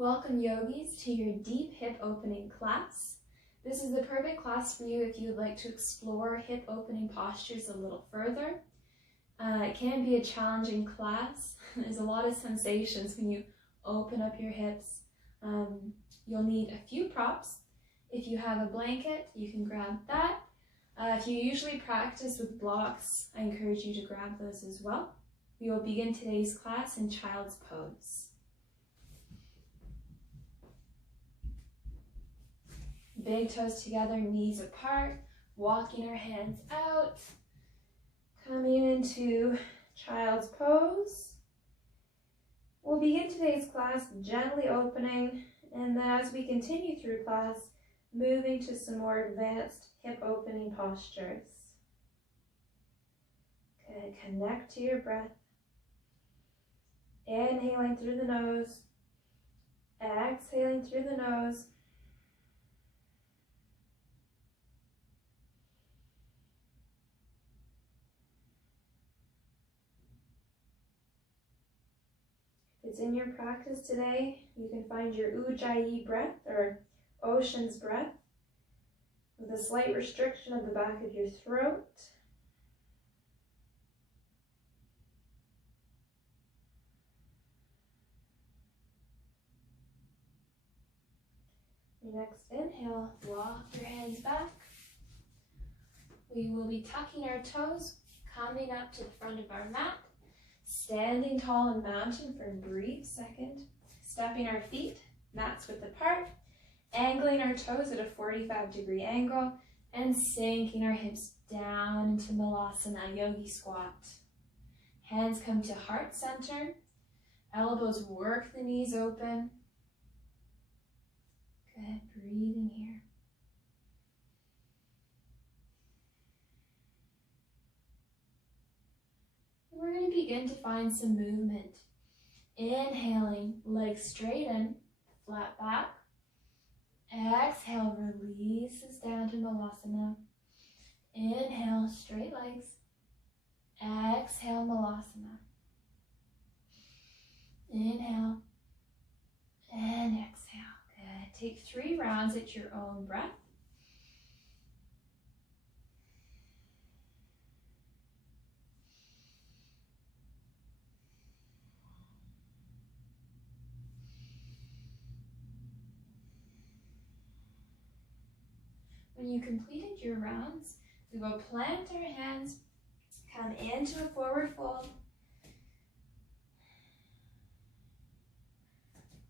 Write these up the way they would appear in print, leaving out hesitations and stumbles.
Welcome yogis to your deep hip opening class. This is the perfect class for you if you would like to explore hip opening postures a little further. It can be a challenging class. There's a lot of sensations when you open up your hips. You'll need a few props. If you have a blanket, you can grab that. If you usually practice with blocks, I encourage you to grab those as well. We will begin today's class in child's pose. Big toes together, knees apart, walking our hands out, coming into child's pose. We'll begin today's class gently opening, and then as we continue through class, moving to some more advanced hip opening postures. Good, connect to your breath. Inhaling through the nose, exhaling through the nose. If it's in your practice today, you can find your Ujjayi breath or ocean's breath with a slight restriction of the back of your throat. Your next inhale, walk your hands back. We will be tucking our toes, coming up to the front of our mat, standing tall in mountain for a brief second, stepping our feet, mats width apart, angling our toes at a 45-degree angle, and sinking our hips down into Malasana, yogi squat. Hands come to heart center, elbows work the knees open. Good, breathing here. We're going to begin to find some movement. Inhaling, legs straighten, flat back. Exhale, releases down to Malasana. Inhale, straight legs. Exhale, Malasana. Inhale and exhale. Good. Take 3 rounds at your own breath. When you completed your rounds, we will plant our hands, come into a forward fold,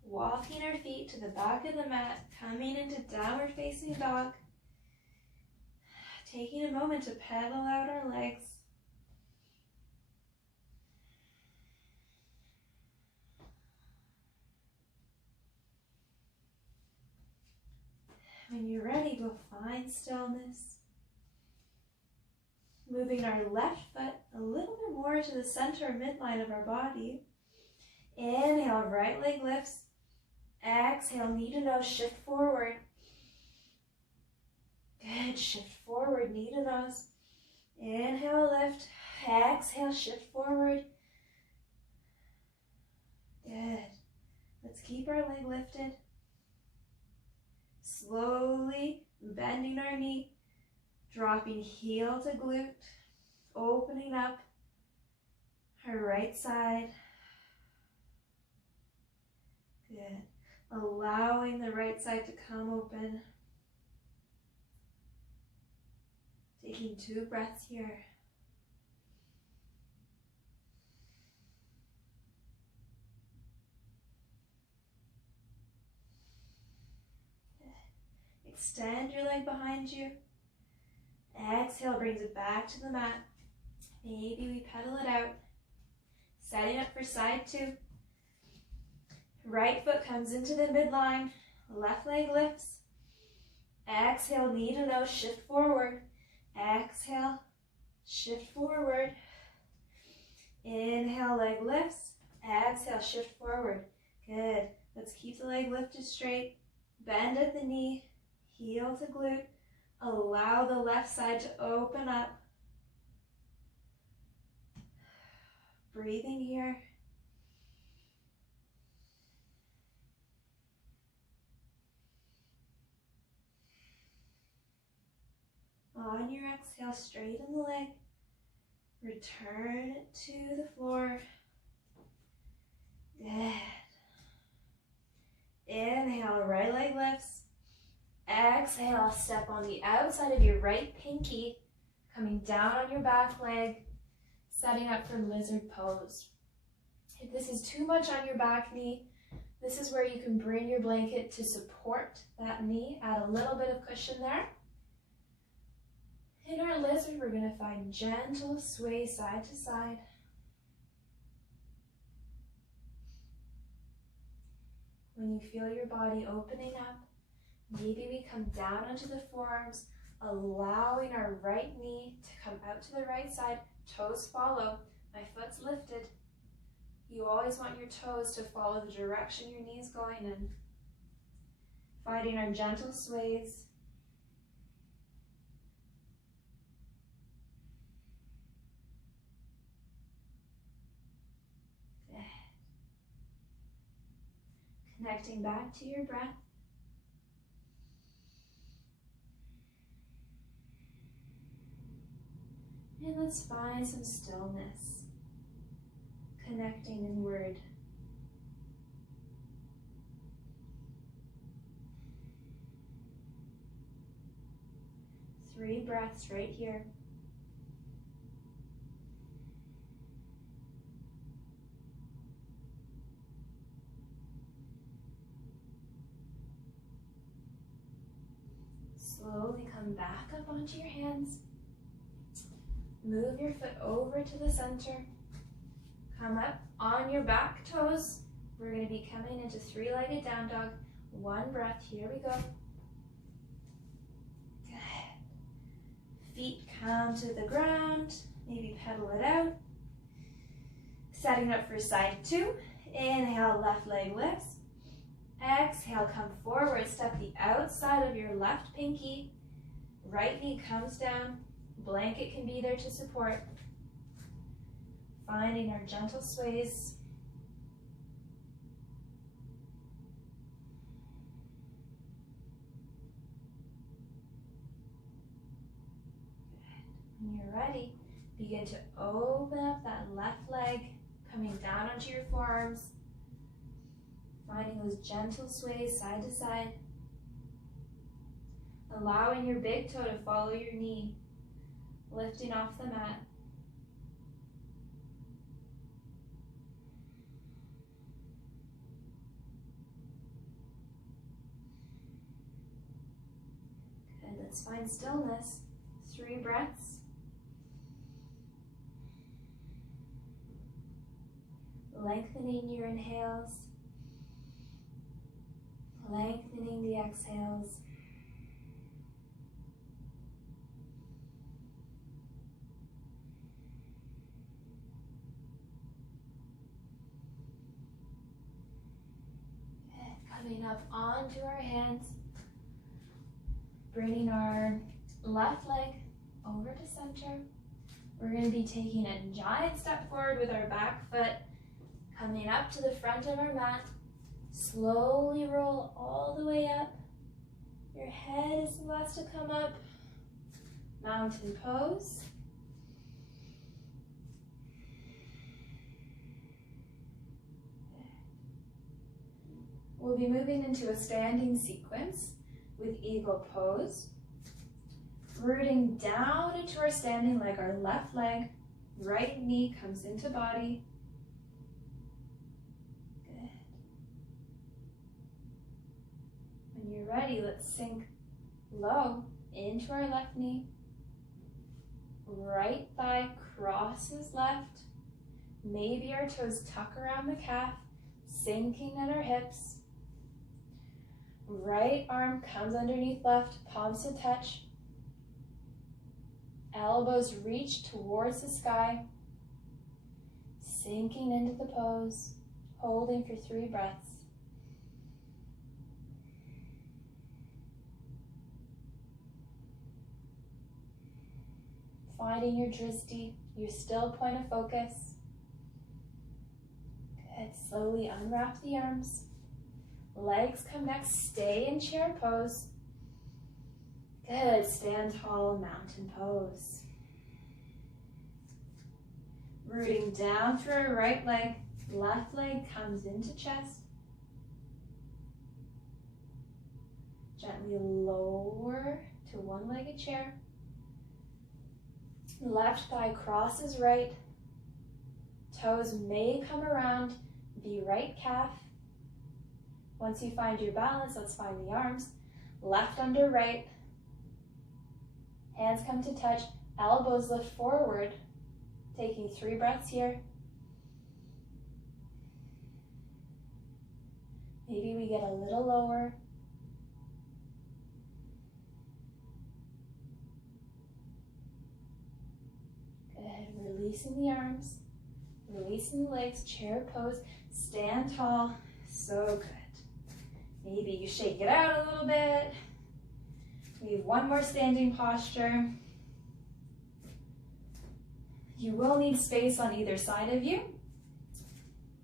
walking our feet to the back of the mat, coming into downward facing dog, taking a moment to pedal out our legs. When you're ready, we'll find stillness. Moving our left foot a little bit more to the center midline of our body. Inhale, right leg lifts. Exhale, knee to nose, shift forward. Good, shift forward, knee to nose. Inhale, lift. Exhale, shift forward. Good. Let's keep our leg lifted. Slowly bending our knee, dropping heel to glute, opening up our right side. Good. Allowing the right side to come open. Taking 2 breaths here. Extend your leg behind you. Exhale brings it back to the mat. Maybe we pedal it out. Setting up for side 2. Right foot comes into the midline. Left leg lifts. Exhale, knee to nose, shift forward. Exhale, shift forward. Inhale, leg lifts. Exhale, shift forward. Good. Let's keep the leg lifted straight. Bend at the knee. Heel to glute. Allow the left side to open up. Breathing here. on your exhale, straighten the leg. Return to the floor. Good. Inhale, right leg lifts. Exhale, step on the outside of your right pinky, coming down on your back leg, setting up for lizard pose. If this is too much on your back knee, this is where you can bring your blanket to support that knee, add a little bit of cushion there. In our lizard, we're going to find gentle sway side to side. When you feel your body opening up, maybe we come down onto the forearms, allowing our right knee to come out to the right side, toes follow, my foot's lifted. You always want your toes to follow the direction your knee is going in. Finding our gentle sways. Good. Connecting back to your breath. And let's find some stillness. Connecting inward. Three breaths right here. Slowly come back up onto your hands. Move your foot over to the center. Come up on your back toes. We're going to be coming into three-legged down dog. One breath. Here we go. Good. Feet come to the ground. Maybe pedal it out. Setting up for side two. Inhale, left leg lifts. Exhale, come forward. Step the outside of your left pinky. Right knee comes down. Blanket can be there to support. Finding our gentle sways. When you're ready, begin to open up that left leg, coming down onto your forearms. Finding those gentle sways side to side. Allowing your big toe to follow your knee. Lifting off the mat. Good, let's find stillness. 3 breaths. Lengthening your inhales. Lengthening the exhales. Coming up onto our hands, bringing our left leg over to center. We're going to be taking a giant step forward with our back foot, coming up to the front of our mat. Slowly roll all the way up. Your head is the last to come up. Mountain pose. We'll be moving into a standing sequence with eagle pose. Rooting down into our standing leg, our left leg, right knee comes into body. Good. When you're ready, let's sink low into our left knee. Right thigh crosses left. Maybe our toes tuck around the calf, sinking at our hips. Right arm comes underneath left, palms to touch. Elbows reach towards the sky. Sinking into the pose, holding for 3 breaths. Finding your drishti, your still point of focus. Good, slowly unwrap the arms. Legs come next, stay in chair pose. Good, stand tall, mountain pose. Rooting down through our right leg, left leg comes into chest. Gently lower to one-legged chair. Left thigh crosses right. Toes may come around the right calf. Once you find your balance, let's find the arms. Left under right. Hands come to touch, elbows lift forward. Taking 3 breaths here. Maybe we get a little lower. Good, releasing the arms, releasing the legs, chair pose, stand tall, so good. Maybe you shake it out a little bit. We have one more standing posture. You will need space on either side of you.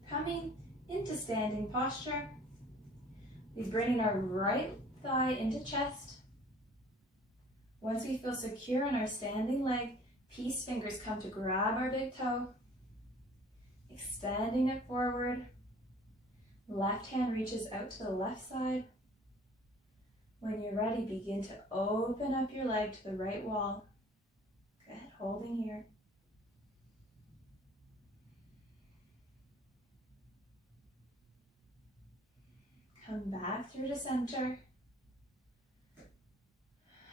Coming into standing posture. We bring our right thigh into chest. Once we feel secure in our standing leg, peace fingers come to grab our big toe, extending it forward. Left hand reaches out to the left side. When you're ready, begin to open up your leg to the right wall. Good, holding here. Come back through to center.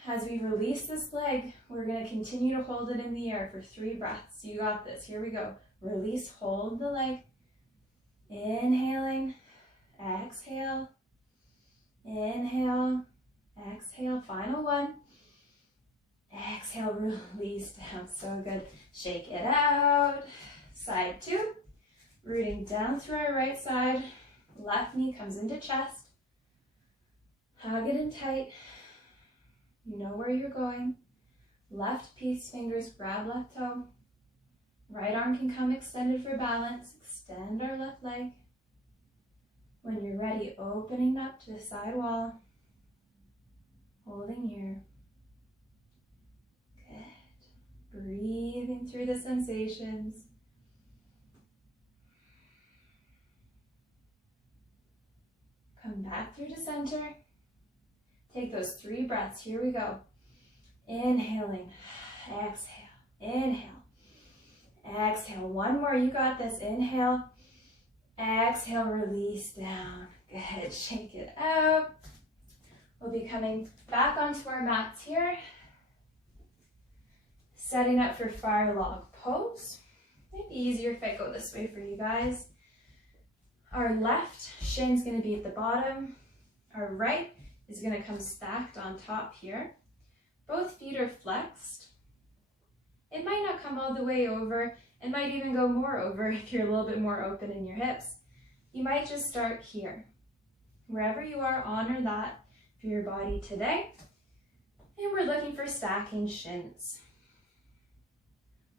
As we release this leg, we're going to continue to hold it in the air for 3 breaths. You got this. Here we go. Release, hold the leg. Inhaling, exhale, inhale, exhale. Final one. Exhale, release down. So good. Shake it out. Side 2. Rooting down through our right side. Left knee comes into chest. Hug it in tight. You know where you're going. Left peace fingers grab left toe. Right arm can come extended for balance. Extend our left leg. When you're ready, opening up to the side wall. Holding here. Good. Breathing through the sensations. Come back through to center. Take those 3 breaths. Here we go. Inhaling, exhale, inhale, exhale. One more, you got this. Inhale, exhale, release down. Good, shake it out. We'll be coming back onto our mats here. Setting up for fire log pose. Might be easier if I go this way for you guys. Our left shin's gonna be at the bottom. Our right is gonna come stacked on top here. Both feet are flexed. It might not come all the way over. It might even go more over if you're a little bit more open in your hips. You might just start here. Wherever you are, honor that for your body today. And we're looking for stacking shins.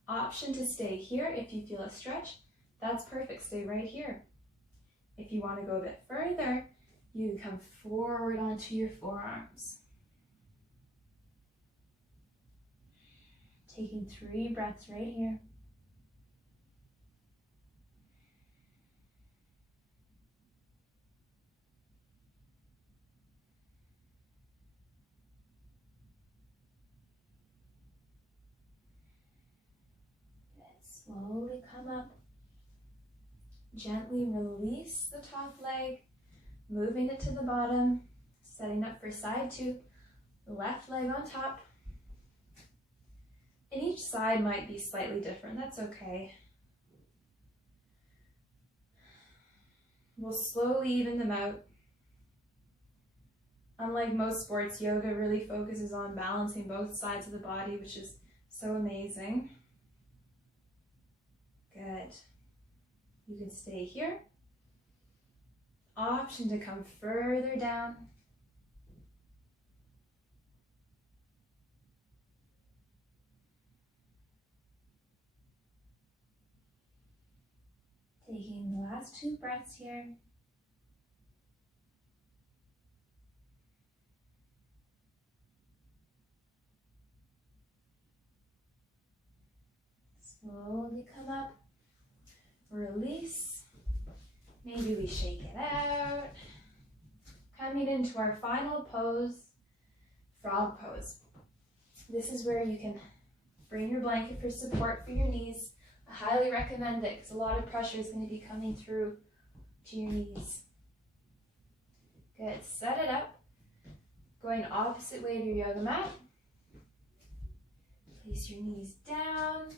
Option to stay here if you feel a stretch. That's perfect, stay right here. If you want to go a bit further, you come forward onto your forearms. Taking 3 breaths right here. Good. Slowly come up. Gently release the top leg, moving it to the bottom, setting up for side 2, left leg on top. And each side might be slightly different, that's okay. We'll slowly even them out. Unlike most sports, yoga really focuses on balancing both sides of the body, which is so amazing. Good. You can stay here. Option to come further down. Taking the last 2 breaths here. Slowly come up, release. Maybe we shake it out. Coming into our final pose, frog pose. This is where you can bring your blanket for support for your knees. I highly recommend it because a lot of pressure is going to be coming through to your knees. Good, set it up. Going opposite way of your yoga mat. Place your knees down.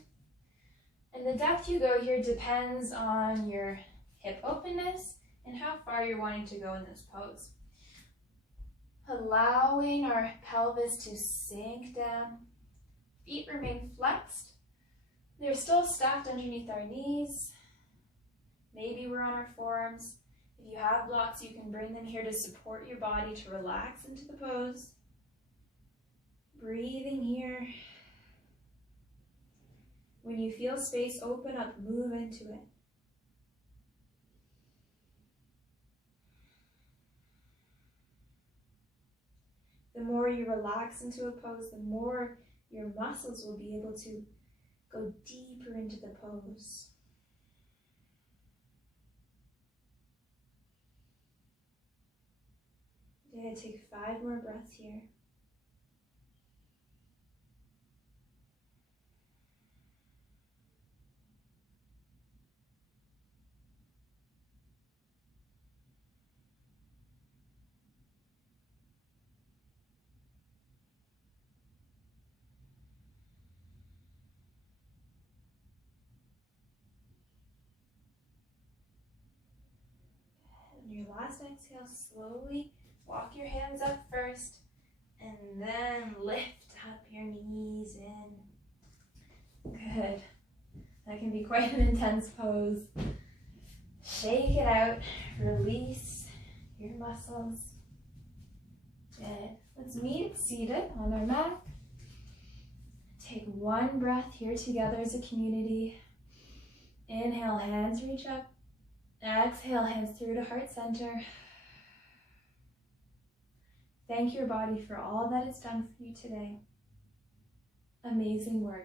And the depth you go here depends on your hip openness and how far you're wanting to go in this pose. Allowing our pelvis to sink down. Feet remain flexed. They're still stacked underneath our knees. Maybe we're on our forearms. If you have blocks, you can bring them here to support your body to relax into the pose. Breathing here. When you feel space open up, move into it. The more you relax into a pose, the more your muscles will be able to go deeper into the pose. You're going to take 5 more breaths here. And your last exhale, slowly walk your hands up first, and then lift up your knees in. Good. That can be quite an intense pose. Shake it out, release your muscles. Good. Let's meet seated on our mat. Take 1 breath here together as a community. Inhale, hands reach up. Exhale, hands through to heart center. Thank your body for all that it's done for you today. Amazing work.